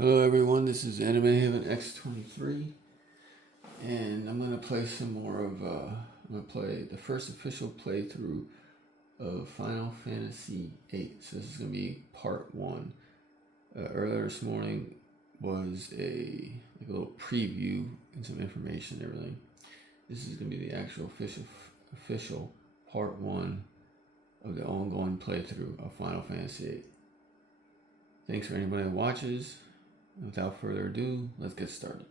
Hello everyone, this is Anime Haven X23, and I'm gonna play some more of, I'm gonna play the first official playthrough of Final Fantasy VIII. So this is gonna be part one. Earlier this morning was a little preview and some information and everything. This is gonna be the actual official part one of the ongoing playthrough of Final Fantasy VIII. Thanks for anybody that watches. Without further ado, let's get started.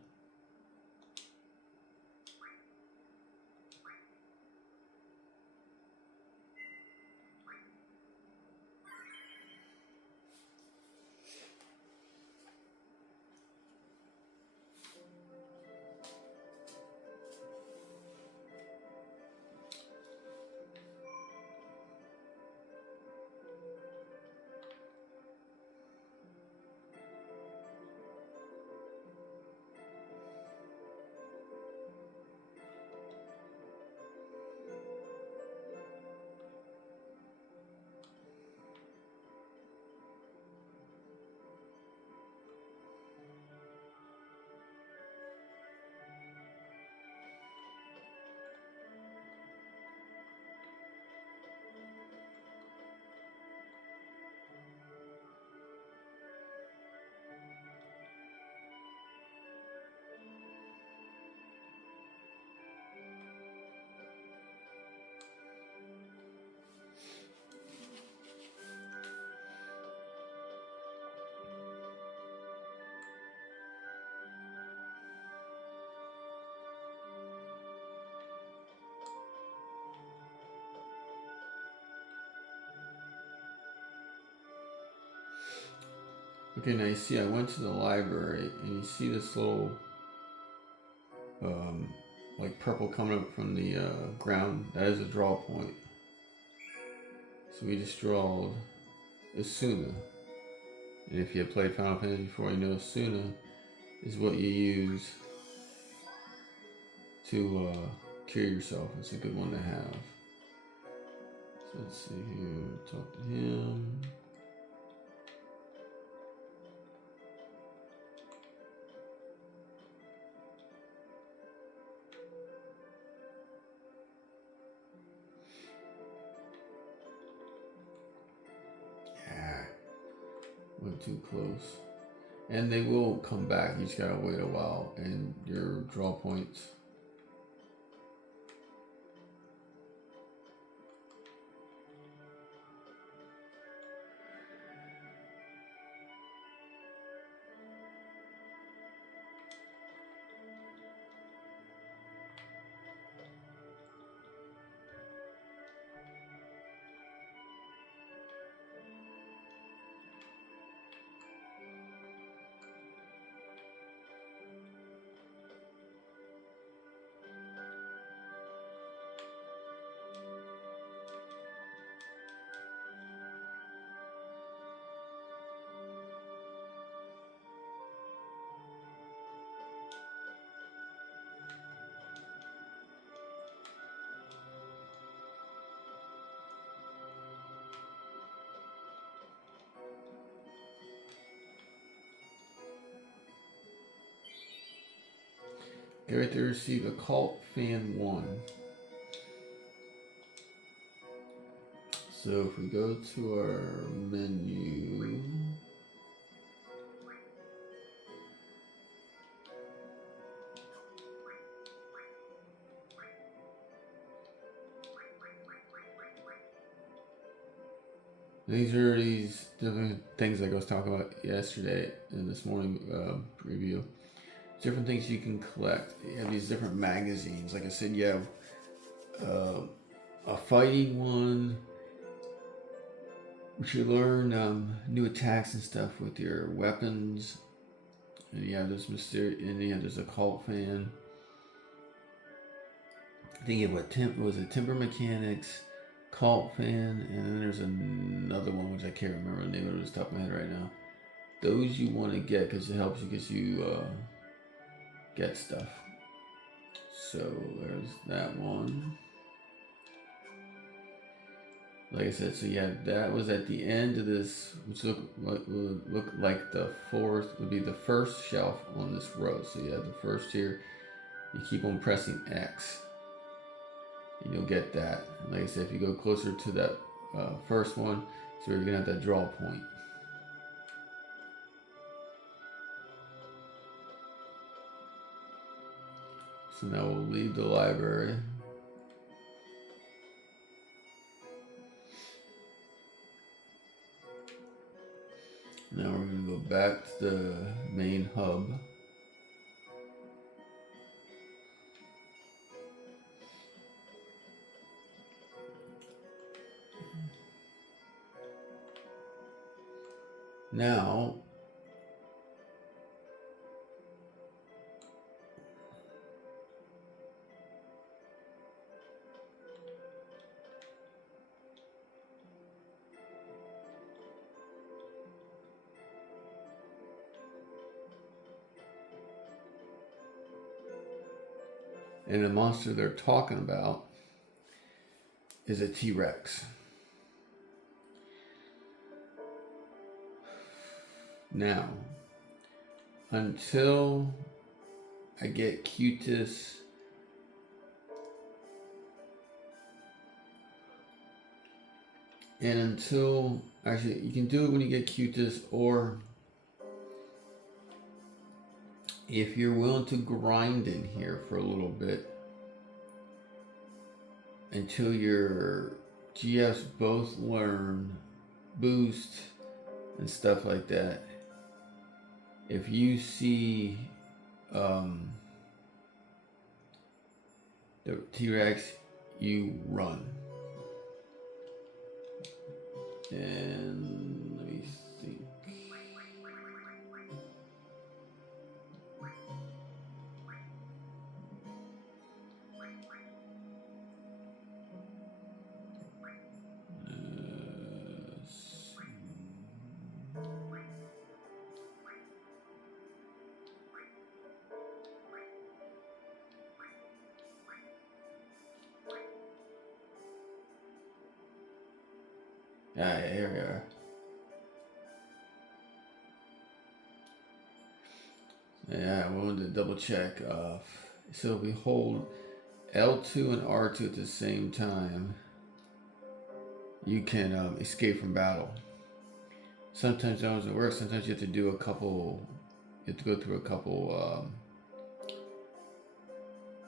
Okay, now you see I went to the library and you see this little like purple coming up from the ground. That is a draw point. So we just drawed Asuna. And if you have played Final Fantasy before, you know Asuna is what you use to cure yourself. It's a good one to have. So let's see here, talk to him. Went too close. And they will come back. You just gotta wait a while. And your draw points. Get right there, receive a Cult Fan 1. So if we go to our menu, these are these different things like I was talking about yesterday in this morning review. Different things you can collect. You have these different magazines. Like I said, you have a fighting one, which you learn new attacks and stuff with your weapons. And you have this mysterious, and you have this occult fan. I think you have timber mechanics, cult fan, and then there's another one which I can't remember the name of it off the top of my head right now. Those you want to get because it helps you get stuff. So there's that one. like I said, so yeah, that was at the end of this, which would look like the fourth, would be the first shelf on this row. So you have the first here, you keep on pressing X, and you'll get that. And like I said, if you go closer to that first one, so you're gonna have that draw point. So now we'll leave the library. Now we're going to go back to the main hub. Now, and the monster they're talking about is a T-Rex. Now, until I get Cutis and until, actually, you can do it when you get Cutis, or if you're willing to grind in here for a little bit until your GFs both learn boost and stuff like that. If you see the T-Rex, you run. And let me think. Here we are. Yeah, I wanted to double check. So if we hold L2 and R2 at the same time, you can escape from battle. Sometimes that doesn't work. Sometimes you have to do a couple. You have to go through a couple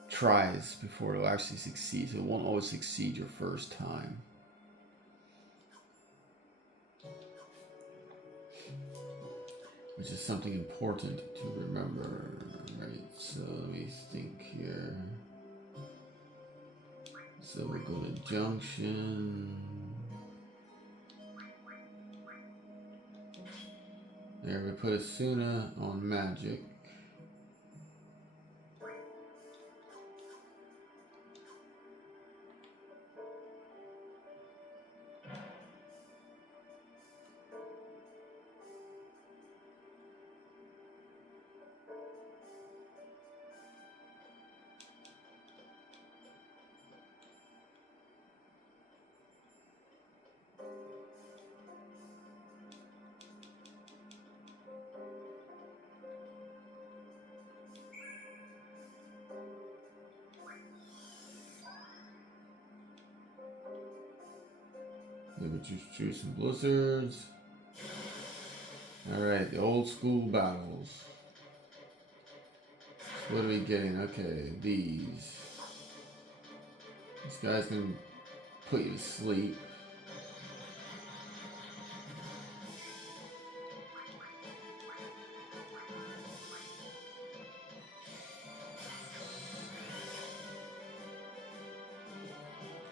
tries before it'll actually succeed. So it won't always succeed your first time. Which is something important to remember. Right, so let me think here. So we'll go to junction. There, we put Asuna on magic. Maybe choose some blizzards. Alright, the old school battles. So what are we getting? Okay, these. This guy's gonna put you to sleep.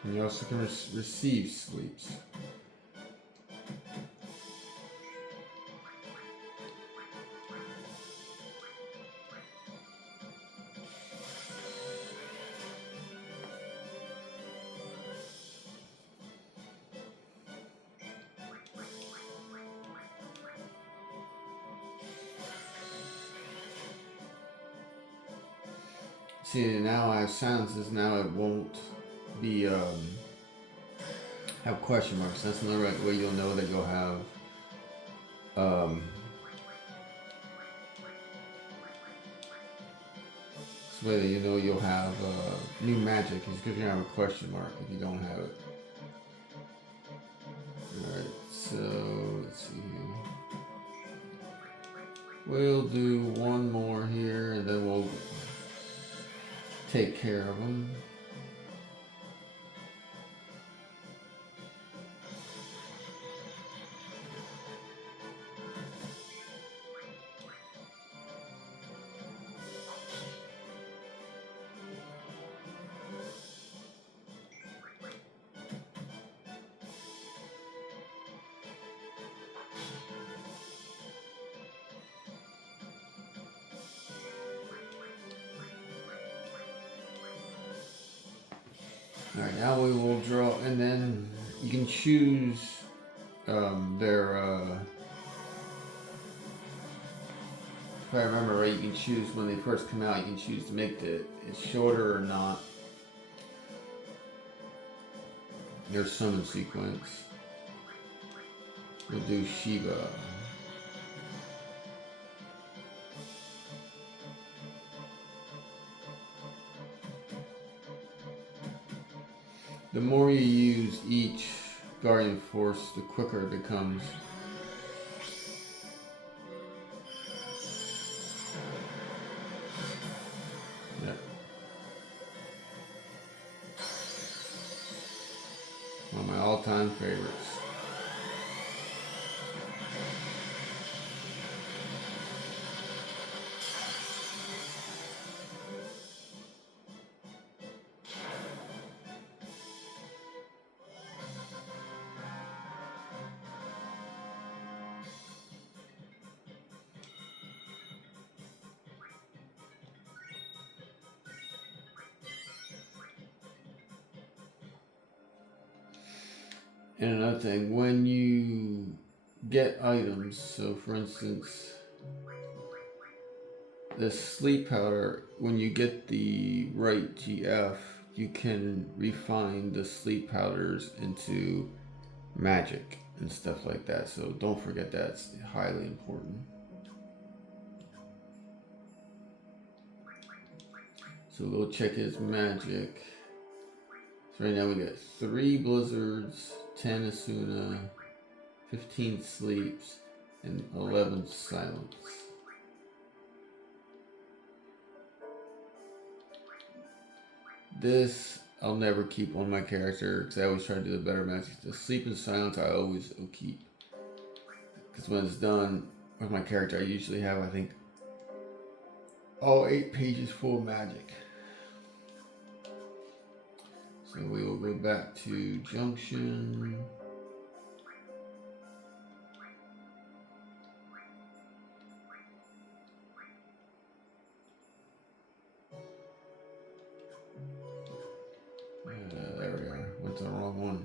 And you also can receive sleeps. See, now I have silences, now it won't be have question marks. That's another way you'll know that you'll have this way that you know you'll have new magic is because you're gonna have a question mark if you don't have it. Alright, so let's see here. We'll do one more here and then we'll take care of them. Alright, now we will draw, and then you can choose their, if I remember right, you can choose when they first come out, you can choose to make it shorter or not. Their summon sequence. We'll do Shiva. The more you use each Guardian Force, the quicker it becomes. Yep. One of my all-time favorites. And another thing, when you get items, so for instance, the sleep powder, when you get the right GF, you can refine the sleep powders into magic and stuff like that. So don't forget that's highly important. So we'll check his magic. So right now we got 3 blizzards, 10 Asuna, 15 sleeps, and 11 silence. This I'll never keep on my character because I always try to do the better magic. The sleep and silence I always will keep. Because when it's done with my character, I usually have, I think, all 8 pages full of magic. So we will go back to Junction. There we are. Went to the wrong one.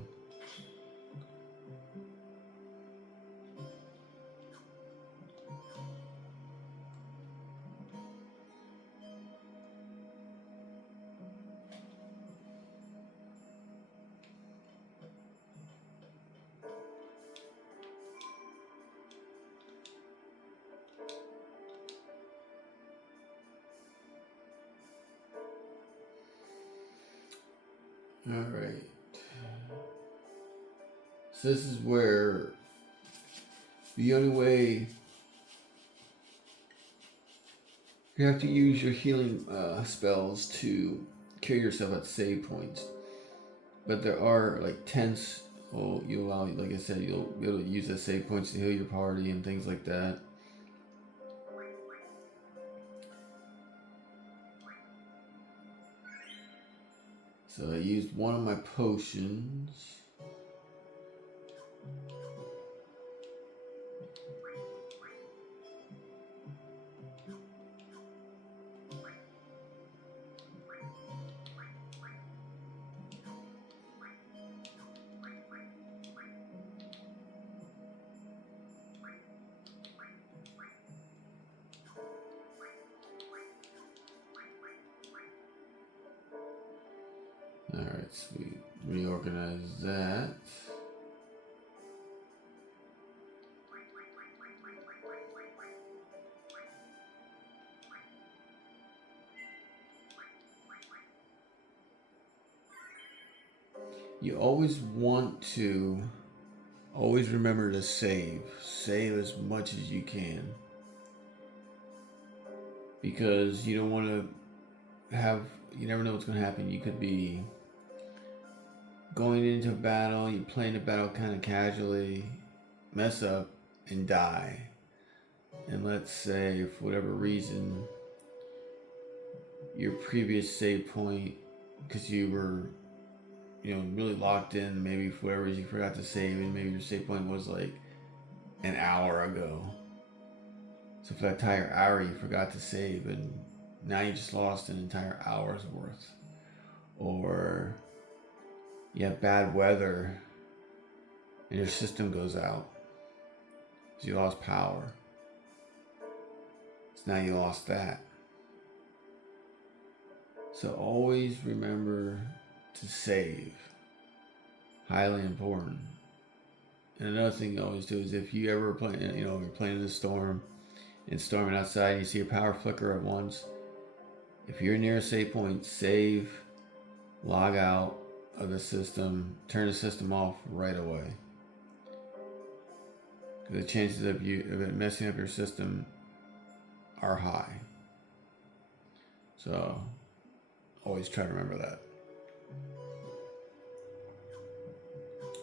All right. So this is where the only way you have to use your healing spells to cure yourself at save points. But there are like 10. Well, you allow, like I said, you'll be able to use the save points to heal your party and things like that. So I used one of my potions. Alright, sweet. Reorganize that. you always want to always remember to save. Save as much as you can. Because you don't want to you never know what's going to happen. You could be going into a battle, you're playing the battle kind of casually, mess up, and die. And let's say, for whatever reason, your previous save point, because you were, really locked in, maybe for whatever reason you forgot to save, and maybe your save point was like an hour ago. So for that entire hour you forgot to save, and now you just lost an entire hour's worth. Or you have bad weather and your system goes out. So you lost power. So now you lost that. So always remember to save. Highly important. And another thing you always do is if you ever play, you're playing in a storm and storming outside and you see your power flicker at once, if you're near a save point, save, log out of the system, turn the system off right away. Because the chances of it messing up your system are high. So always try to remember that.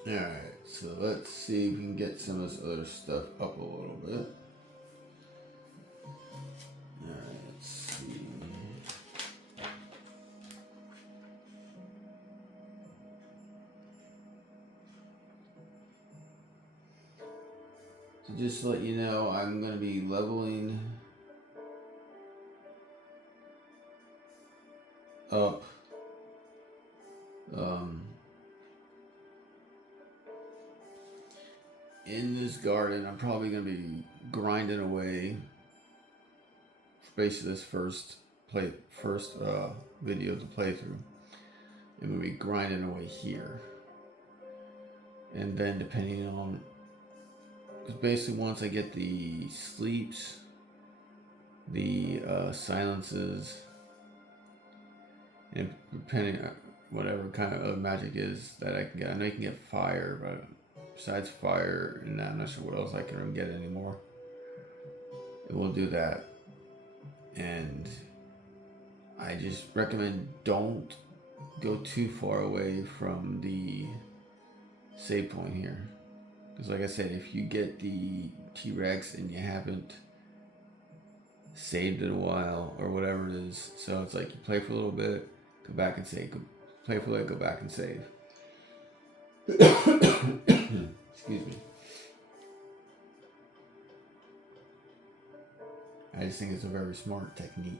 Alright, so let's see if we can get some of this other stuff up a little bit. Alright, let's see. So just to let you know, I'm going to be leveling up in this garden. I'm probably going to be grinding away for basically this first video to play through. I'm going to be grinding away here, and then depending on, because basically once I get the sleeps, the silences, and depending on whatever kind of magic is that I can get. I know you can get fire, but besides fire and that, I'm not sure what else I can really get anymore. It will do that. And I just recommend don't go too far away from the save point here. Because like I said, if you get the T-Rex and you haven't saved in a while or whatever it is, so it's like you play for a little bit, go back and save, play for a little, go back and save. Excuse me. I just think it's a very smart technique.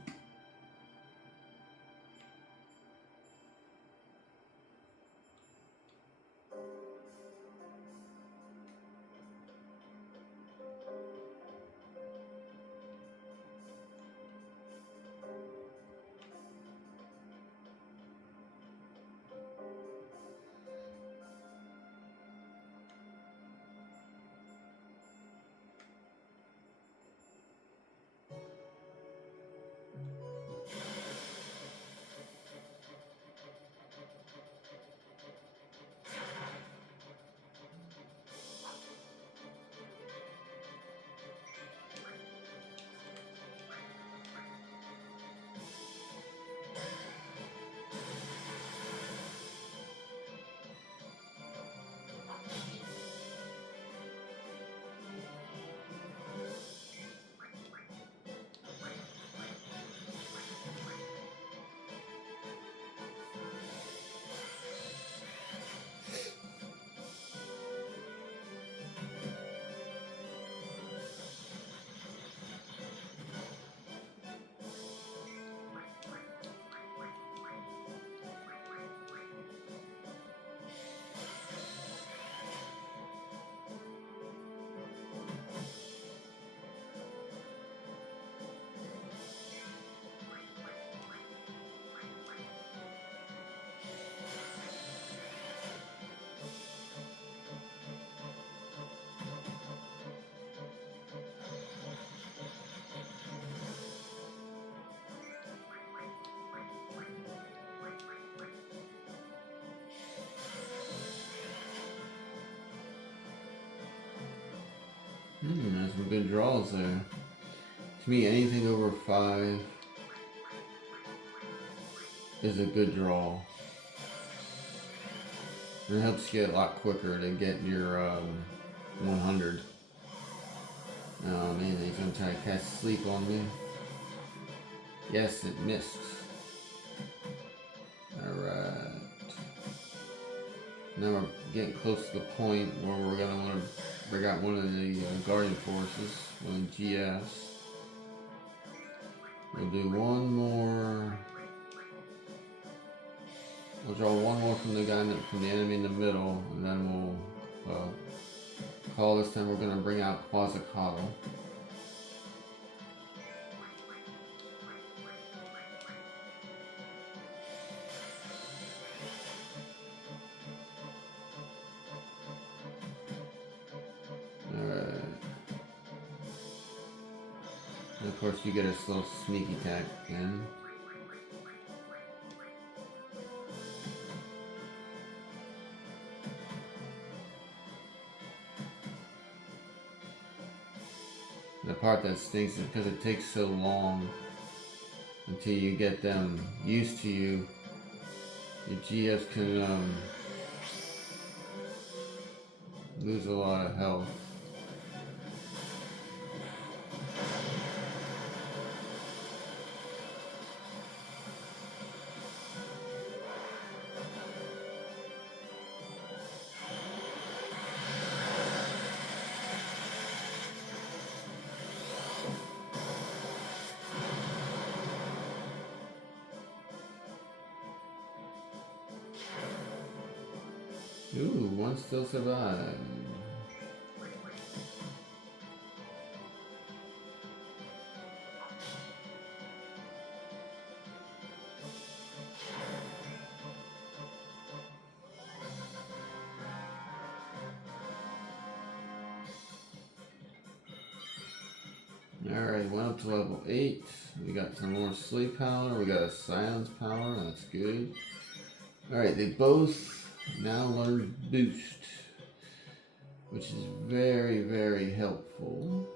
There's some good draws there. To me, anything over 5 is a good draw. And it helps you get a lot quicker to get your 100. Oh man, he's gonna try to cast sleep on me. Yes, it missed. Alright. Now we're getting close to the point where we're gonna want to bring out one of the Guardian Forces, one of the GFs. We'll do one more. We'll draw one more from the guy from the enemy in the middle, and then we'll call. This time we're gonna bring out Quasicotl. And of course, you get a little sneak attack again. The part that stinks is because it takes so long until you get them used to you. Your GFs can lose a lot of health. Ooh, one still survived. Alright, went up to level 8. We got some more sleep power. We got a silence power. That's good. Alright, they both now learn boost, which is very, very helpful.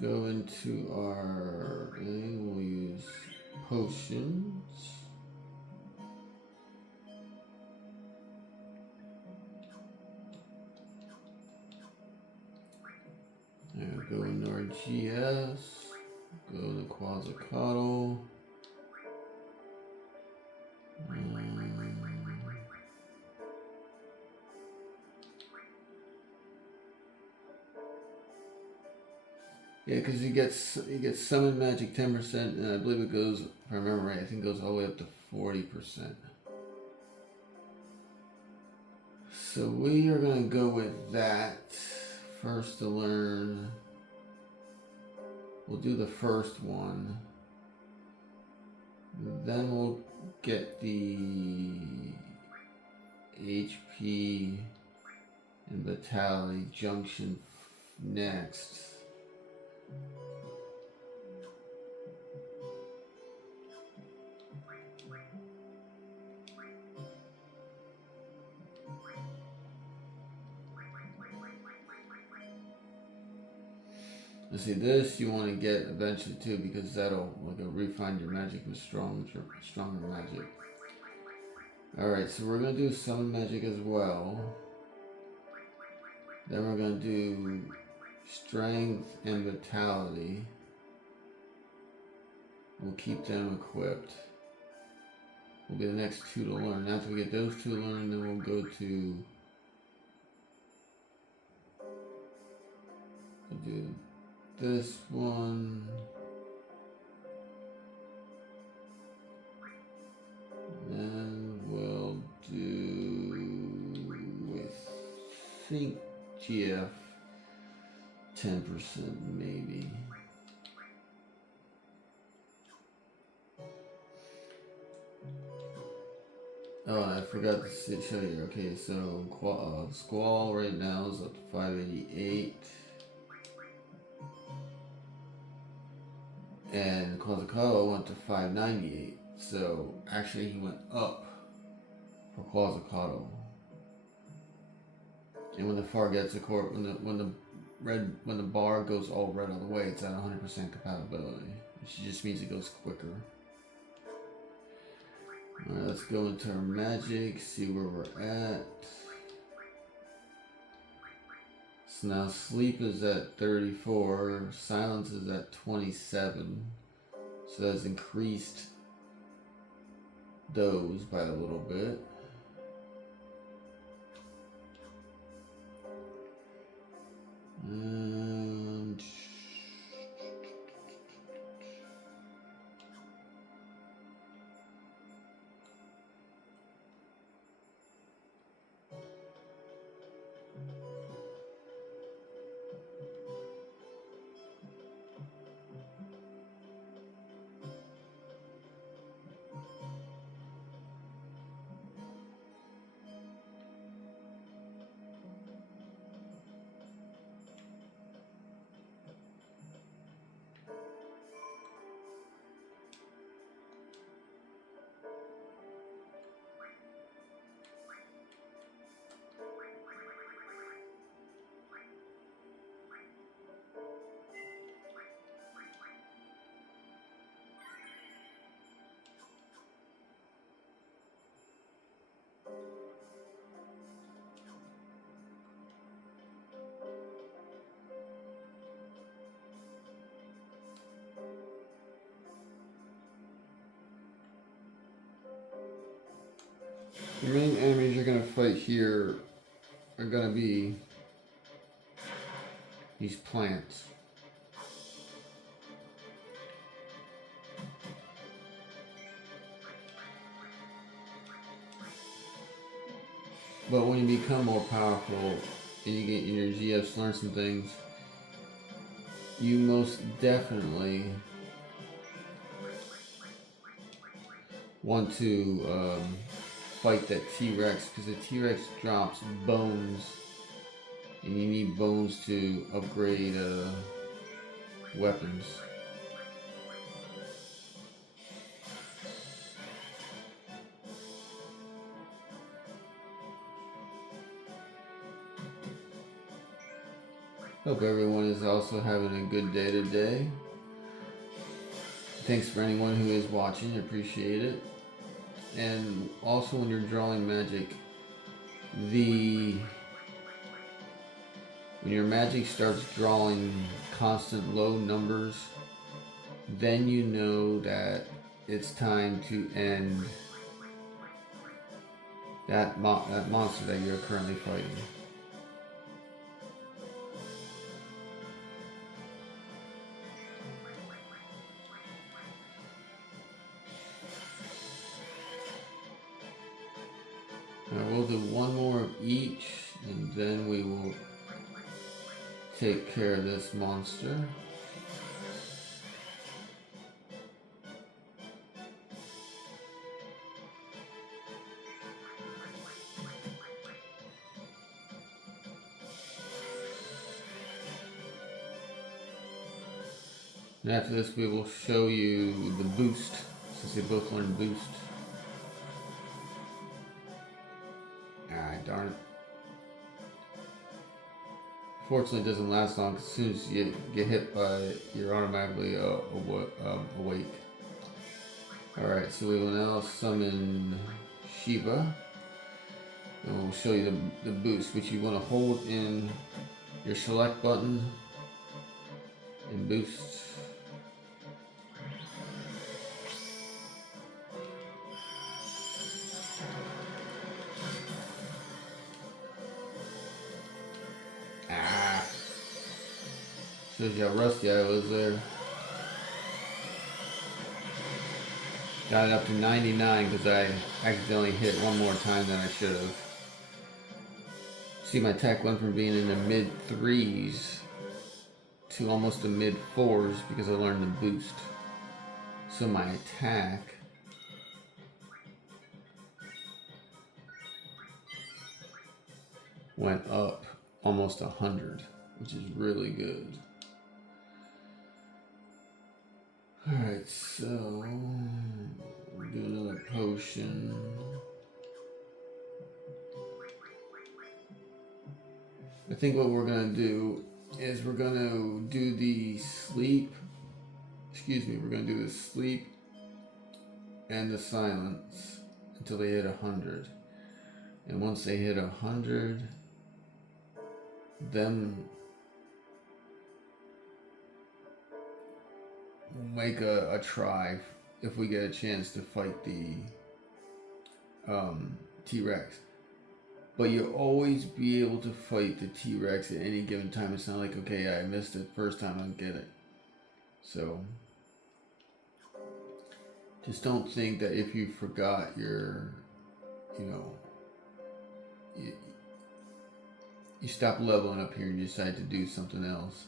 Go into our thing. We'll use potions. There, go into our GS. Go to Quasicotl. Yeah, because he gets summon magic 10%, and I believe it goes, if I remember right, I think it goes all the way up to 40%. So we are gonna go with that first to learn. We'll do the first one. Then we'll get the HP and Vitality Junction next. Let's see, this you want to get eventually too, because that'll refine your magic with stronger magic. Alright, so we're going to do summon magic as well. Then we're going to do strength and vitality. We'll keep them equipped. Will be the next two to learn. After we get those two learned, then we'll go to do this one. And we'll do, I think, GF 10% maybe. Oh, I forgot to show you. Okay, so Squall right now is up to 588. And Quasicotl went to 598. So actually he went up for Quasicotl. And when the far gets a core, when the bar goes all red all the way, it's at 100% compatibility, which just means it goes quicker. Alright, let's go into our magic, see where we're at. So now sleep is at 34, silence is at 27. So that's increased those by a little bit. And the main enemies you're gonna fight here are gonna be these plants. But when you become more powerful and you get your GFs, learn some things, you most definitely want to fight that T-Rex, because the T-Rex drops bones and you need bones to upgrade weapons. Hope everyone is also having a good day today. Thanks for anyone who is watching, I appreciate it. And also when you're drawing magic, when your magic starts drawing constant low numbers, then you know that it's time to end that monster that you're currently fighting. Now we'll do one more of each, and then we will take care of this monster. And after this we will show you the boost, since they both learn boost. Ah, darn it. Fortunately, it doesn't last long, because as soon as you get hit by it, you're automatically awake. Alright, so we will now summon Shiva. And we'll show you the boost, which you want to hold in your select button and boost. Shows you how rusty I was there. Got it up to 99 because I accidentally hit one more time than I should have. See, my attack went from being in the mid 3s to almost the mid 4s because I learned the boost. So my attack went up almost 100, which is really good. Alright, so we'll do another potion. I think what we're gonna do is we're gonna do the sleep. We're gonna do the sleep and the silence until they hit 100. And once they hit 100, then make a try if we get a chance to fight the T-Rex. But you'll always be able to fight the T-Rex at any given time. It's not like, okay, I missed it first time, I'll get it. So just don't think that if you forgot your, you stop leveling up here and you decide to do something else.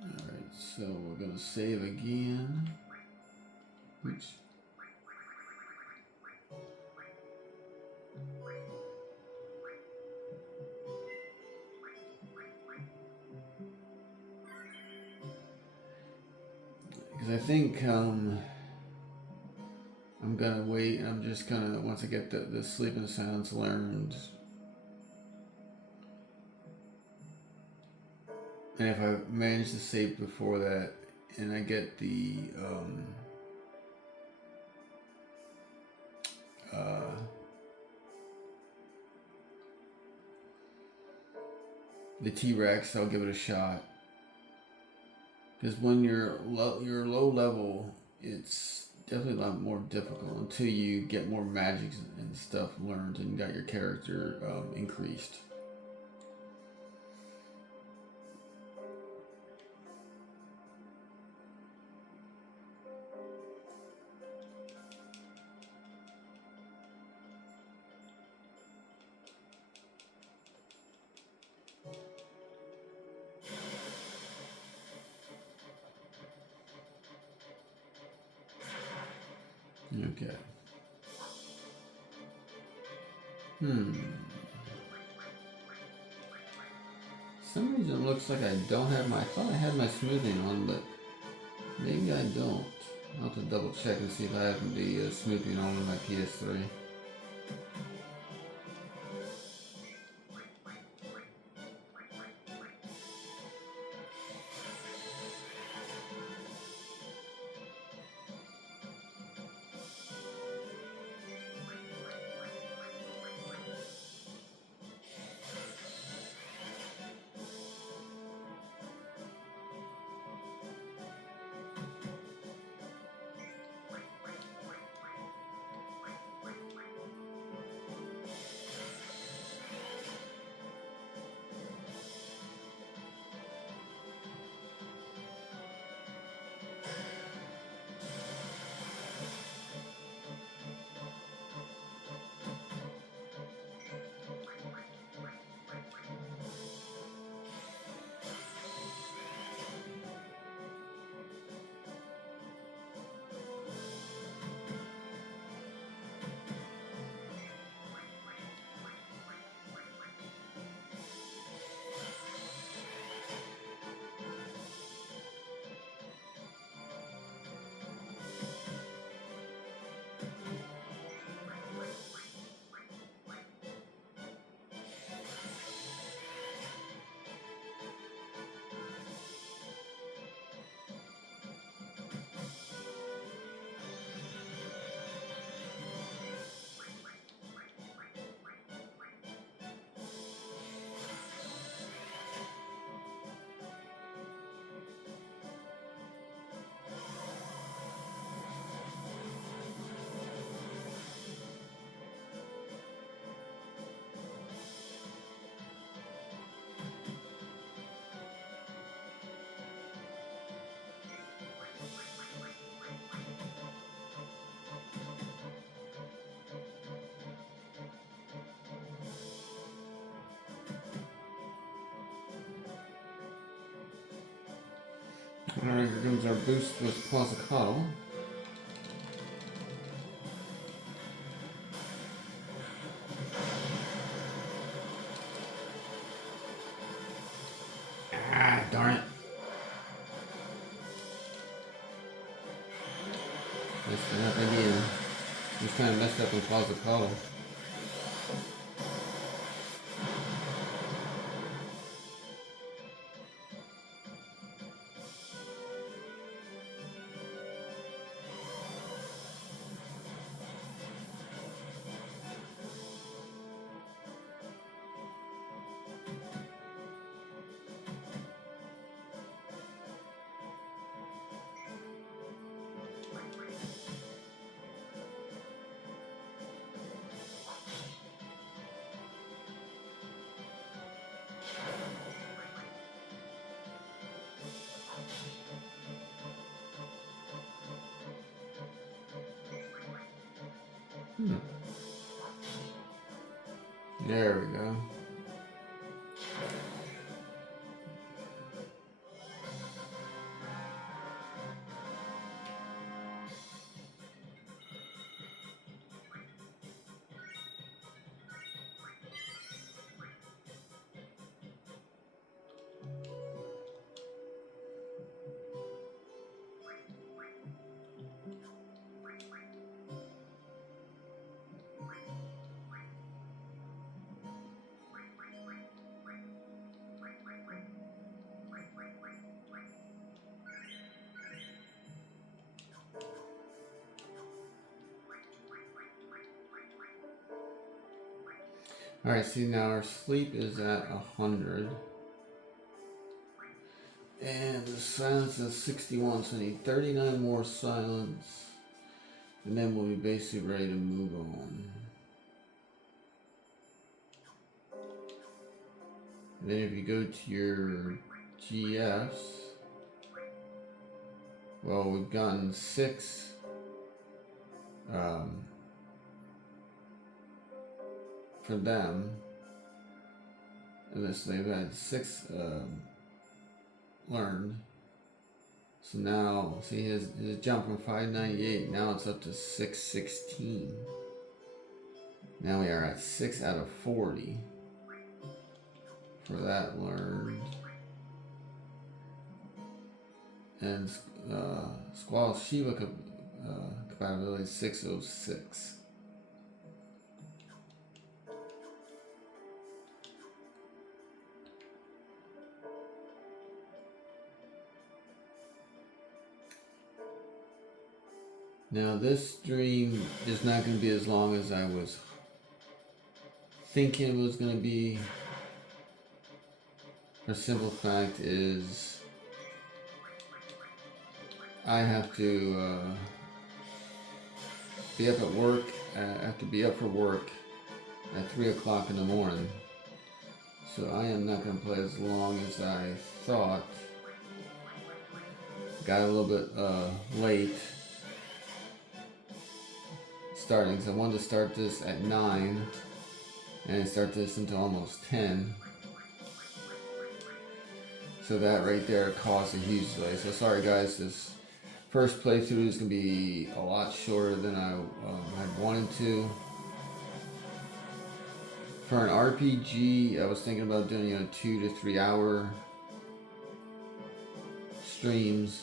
Alright, so we're going to save again. Oops. Because I think I'm gonna wait, and I'm just gonna, once I get the sleep and silence learned, and if I manage to save before that, and I get the T-Rex, I'll give it a shot. Because when you're low level, it's definitely a lot more difficult until you get more magic and stuff learned and you got your character increased. Okay. Some reason it looks like I don't have I thought I had my smoothing on, but maybe I don't. I'll have to double check and see if I have the smoothing on with my PS3. Alright, here comes our boost with Quasicotl. Ah, darn it. Messed it up again. Just kind of messed up with Quasicotl. There we go. Alright, see now our sleep is at 100. And the silence is 61, so I need 39 more silence. And then we'll be basically ready to move on. And then if you go to your GS, well, we've gotten 6 for them. And this they've had 6 learned. So now, see his jump from 598, now it's up to 616. Now we are at 6 out of 40 for that learned. And Squall Shiva compatibility is 606. Now this stream is not going to be as long as I was thinking it was going to be. The simple fact is I have to be up at work. I have to be up for work at 3 o'clock in the morning. So I am not going to play as long as I thought. Got a little bit late starting, because I wanted to start this at 9 and start this until almost 10. So that right there caused a huge delay. So sorry guys, this first playthrough is going to be a lot shorter than I had wanted to. For an RPG, I was thinking about doing 2 to 3 hour streams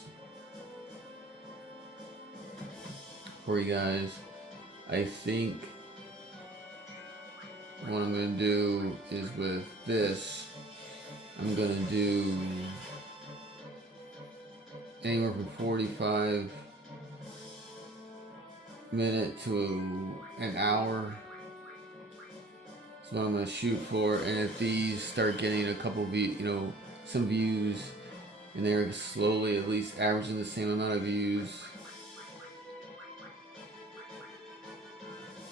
for you guys. I think what I'm going to do is with this, I'm going to do anywhere from 45 minutes to an hour. That's what I'm going to shoot for. And if these start getting a couple views, some views, and they're slowly at least averaging the same amount of views.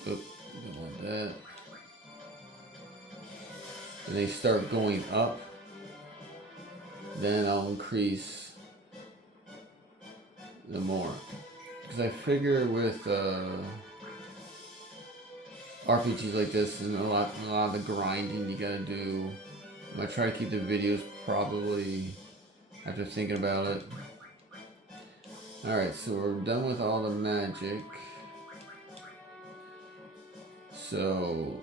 Oop, don't want that. And they start going up, then I'll increase the more. Because I figure with RPGs like this and a lot of the grinding you gotta do, I'm gonna try to keep the videos probably after thinking about it. Alright, so we're done with all the magic. So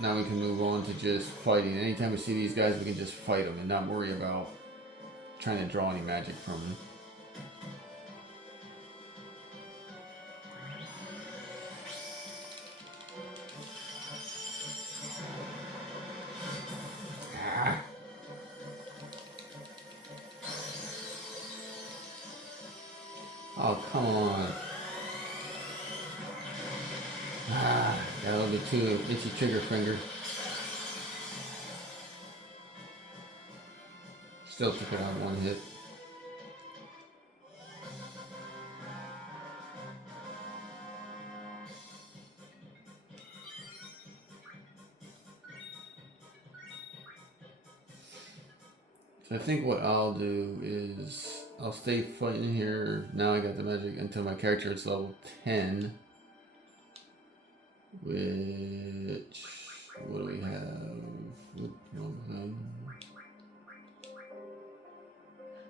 now we can move on to just fighting. Anytime we see these guys, we can just fight them and not worry about trying to draw any magic from them. Oh, come on. Got a little bit too itchy trigger finger. Still took it out one hit. So I think what I'll do is I'll stay fighting here. Now I got the magic until my character is level 10. which, what do we have?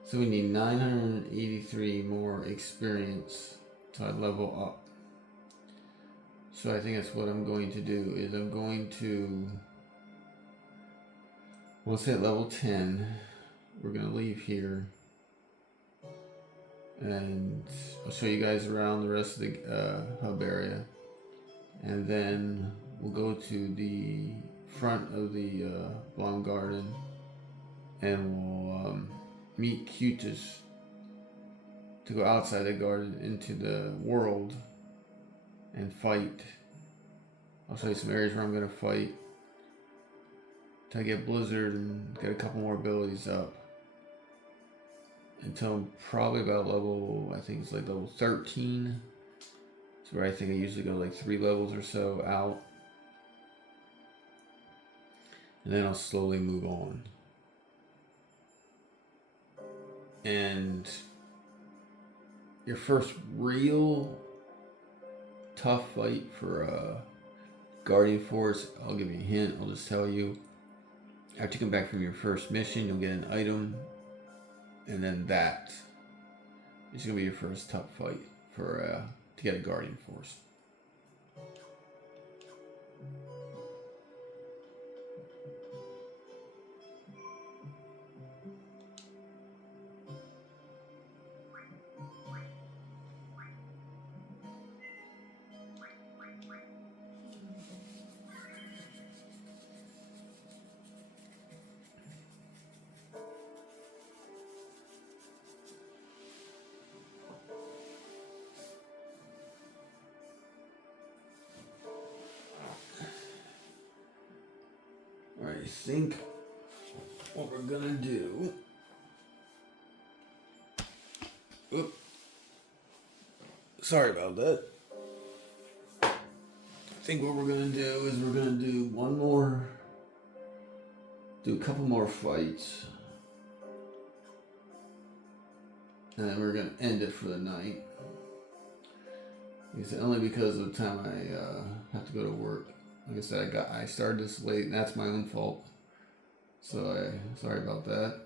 So we need 983 more experience to level up. So I think that's what I'm going to do, is I'm going to, once at level 10, we're going to leave here. And I'll show you guys around the rest of the hub area. And then we'll go to the front of the Blonde Garden and we'll meet Cutis to go outside the garden into the world and fight. I'll show you some areas where I'm going to fight till I get Blizzard and get a couple more abilities up. Until I'm probably about level, I think it's like level 13. It's where I think I usually go like 3 levels or so out. And then I'll slowly move on. And your first real tough fight for Guardian Force, I'll give you a hint, I'll just tell you. After you come back from your first mission, you'll get an item. And then that is going to be your first tough fight for to get a Guardian Force. I think what we're gonna do. Oop. Sorry about that. I think what we're gonna do is we're gonna do do a couple more fights, and then we're gonna end it for the night. Only because of the time I have to go to work. Like I said, I started this late, and that's my own fault. So sorry about that.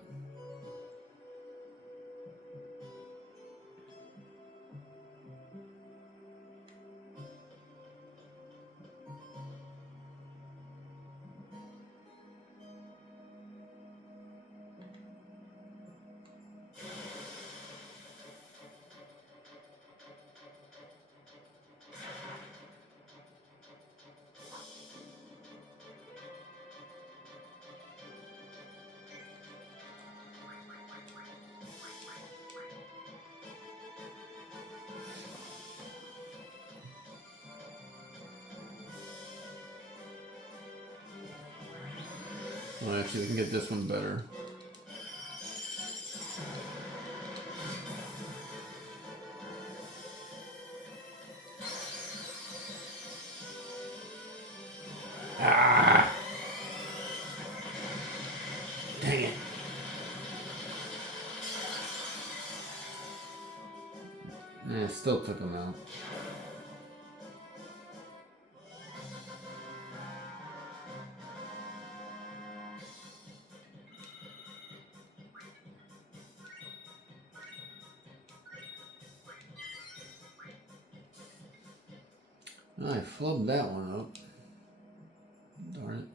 Well, actually, we can get this one better. Ah! Dang it. Yeah, still took him out. I flubbed that one up. Darn it.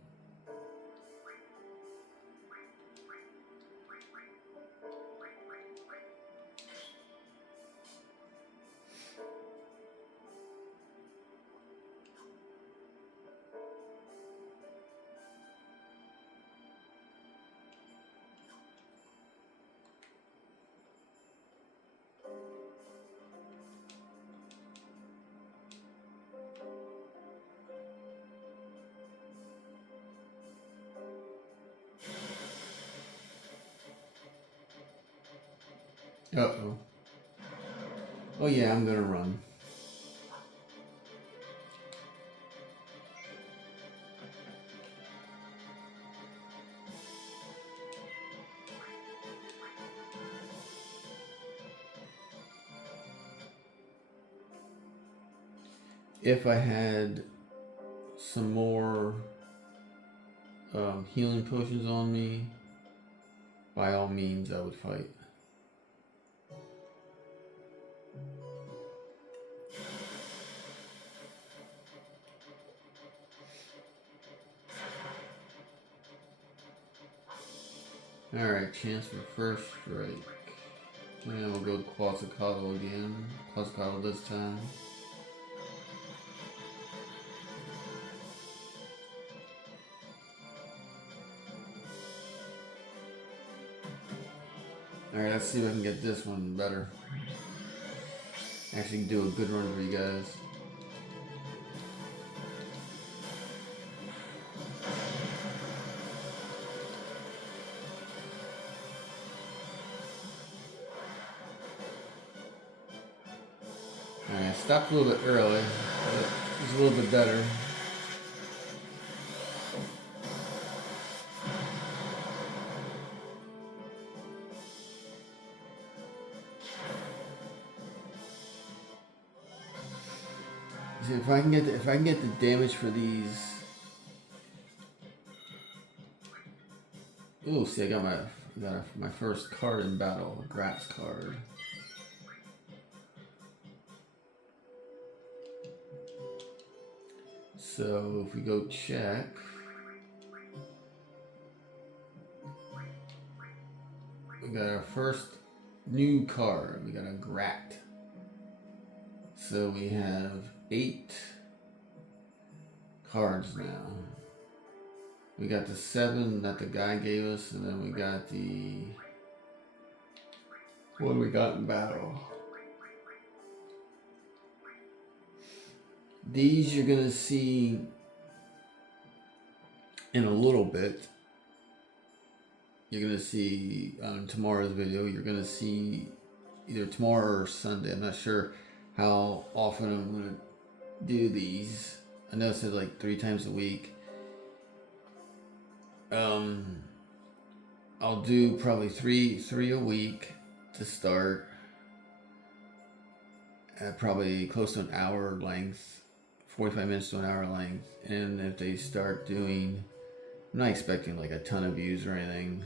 Uh-oh. Oh yeah, I'm gonna run. If I had some more healing potions on me, by all means I would fight. Alright, chance for first strike. And we'll go to Quetzalcoatl again. Quetzalcoatl this time. Alright, let's see if I can get this one better. Actually do a good run for you guys. Alright, I stopped a little bit early. But it was a little bit better. See, if I can get the damage for these. Ooh, see, I got my first card in battle, a grass card. So if we go check, we got our first new card. We got a Grat. So we have 8 cards now. We got the 7 that the guy gave us, and then we got the one we got in battle. These you're gonna see in a little bit. You're gonna see on tomorrow's video. You're gonna see either tomorrow or Sunday. I'm not sure how often I'm gonna do these. I know it said like 3 times a week. I'll do probably three a week to start. At probably close to an hour length. 45 minutes to an hour length. And if they start doing, I'm not expecting like a ton of views or anything.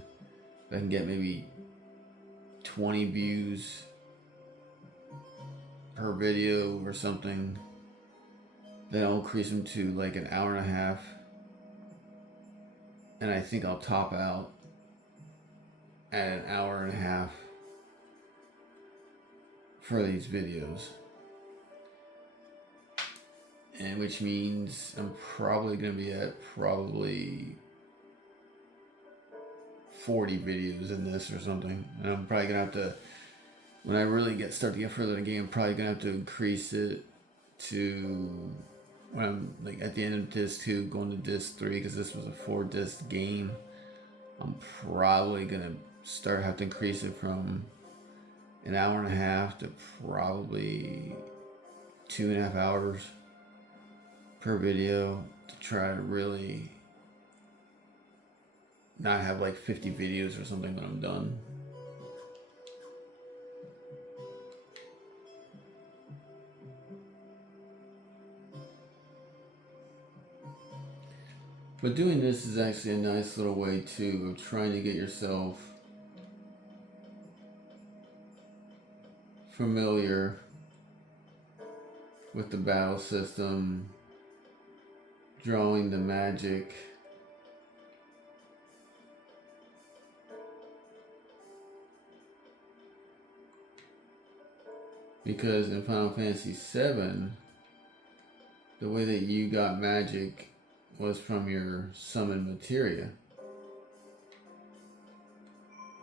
If I can get maybe 20 views per video or something, then I'll increase them to like an hour and a half. And I think I'll top out at an hour and a half for these videos. And which means I'm probably going to be at probably 40 videos in this or something. And I'm probably going to have to, when I really start to get further in the game, I'm probably going to have to increase it to when I'm like at the end of disc 2 going to disc 3, because this was a 4-disc game. I'm probably going to have to increase it from an hour and a half to probably 2.5 hours per video to try to really not have like 50 videos or something when I'm done. But doing this is actually a nice little way too of trying to get yourself familiar with the battle system, drawing the magic, because in Final Fantasy VII, the way that you got magic was from your summoned materia.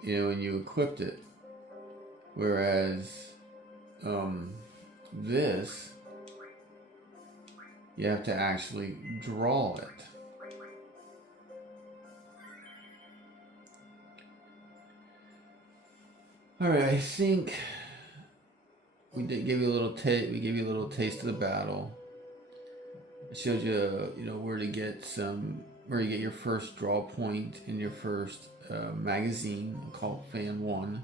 You know, and you equipped it. Whereas this, you have to actually draw it. Alright, I think we did give you a little we gave you a little taste of the battle. It showed you, you know, where you get your first draw point in your first magazine called Fan 1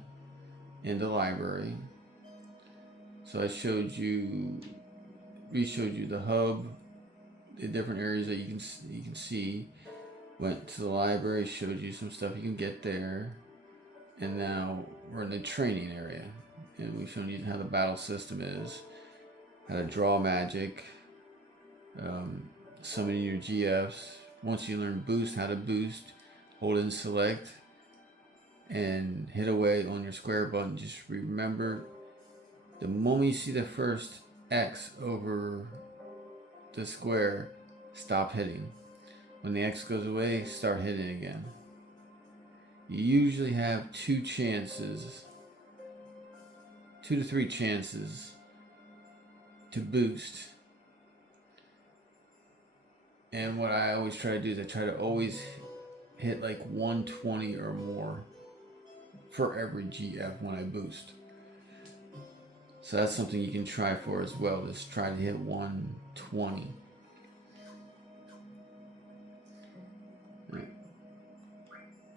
in the library. So I showed you the hub, the different areas that you can see. Went to the library, showed you some stuff you can get there, and now we're in the training area, and we've shown you how the battle system is, how to draw magic, summoning your GFs. Once you learn boost, how to boost, hold and select, and hit away on your square button. Just remember, the moment you see the first X over the square, stop hitting. When the X goes away, start hitting again. You usually have 2 to 3 chances to boost. And what I always try to do is I try to always hit like 120 or more for every GF when I boost. So that's something you can try for as well. Just try to hit 120.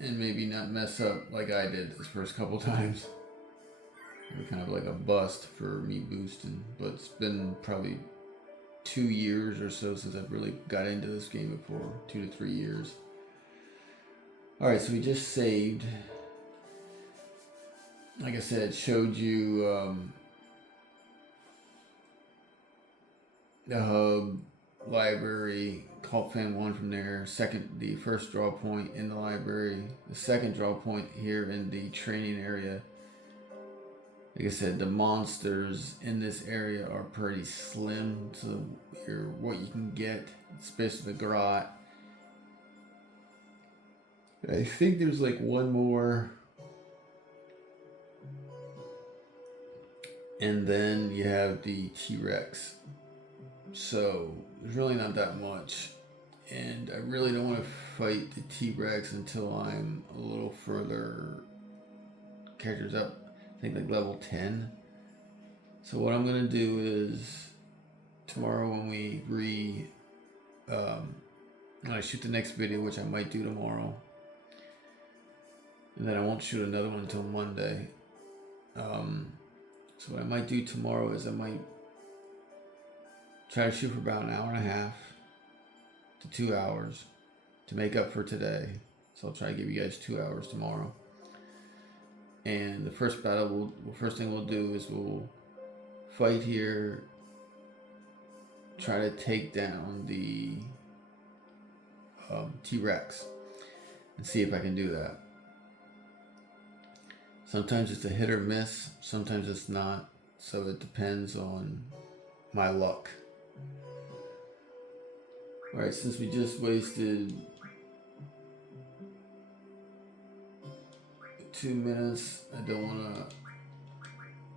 And maybe not mess up like I did this first couple times. It was kind of like a bust for me boosting, but it's been probably 2 years or so since I've really got into this game before. 2 to 3 years. Alright, so we just saved. Like I said, showed you the hub, library, cult fan 1 from there, the first draw point in the library, the second draw point here in the training area. Like I said, the monsters in this area are pretty slim to what you can get, especially the grot. I think there's like one more, and then you have the T-Rex. So there's really not that much, and I really don't want to fight the T-Rex until I'm a little further, characters up, I think like level 10. So what I'm gonna do is tomorrow when when I shoot the next video, which I might do tomorrow, and then I won't shoot another one until Monday. So what I might do tomorrow is I might try to shoot for about an hour and a half to 2 hours to make up for today. So I'll try to give you guys 2 hours tomorrow. And the first battle, first thing we'll do is we'll fight here, try to take down the T-Rex and see if I can do that. Sometimes it's a hit or miss, sometimes it's not, so it depends on my luck. Alright, since we just wasted 2 minutes, I don't want to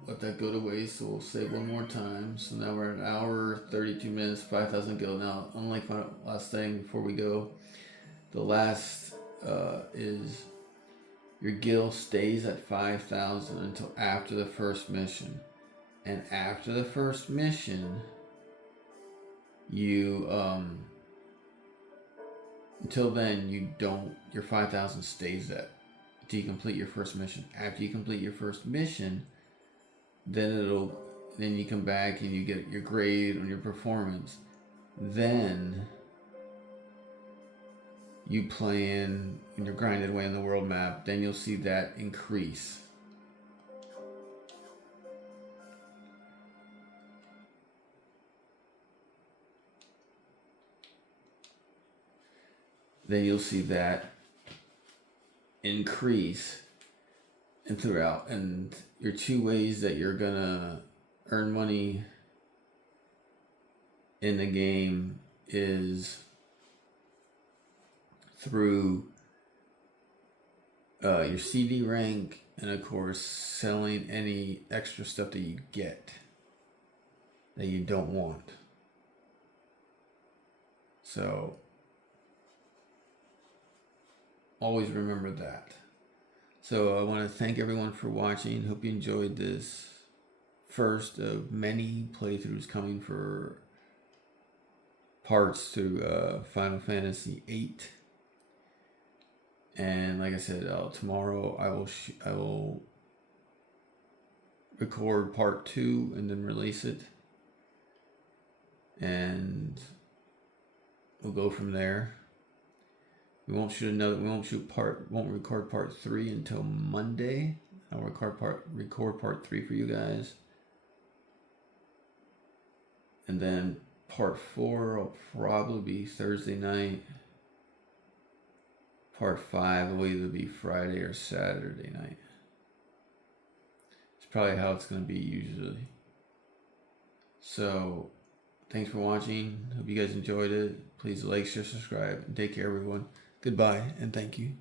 let that go to waste, so we'll save one more time. So now we're at an hour, 32 minutes, 5,000 gil. Now, unlike last thing before we go, the last is your gil stays at 5,000 until after the first mission. And after the first mission, you until then your 5,000 stays at until you complete your first mission. After you complete your first mission, then you come back and you get your grade on your performance. Then you play in and you're grinding away on the world map, then you'll see that increase. Then you'll see that increase and throughout. And your 2 ways that you're gonna earn money in the game is through your CD rank, and of course selling any extra stuff that you get that you don't want. So always remember that. So I want to thank everyone for watching. Hope you enjoyed this first of many playthroughs coming for parts through Final Fantasy VIII. And like I said, tomorrow I will record part 2 and then release it. And we'll go from there. We won't record part 3 until Monday. I'll record part 3 for you guys. And then part 4 will probably be Thursday night. Part 5 will either be Friday or Saturday night. It's probably how it's going to be usually. So, thanks for watching. Hope you guys enjoyed it. Please like, share, subscribe, and take care, everyone. Goodbye, and thank you.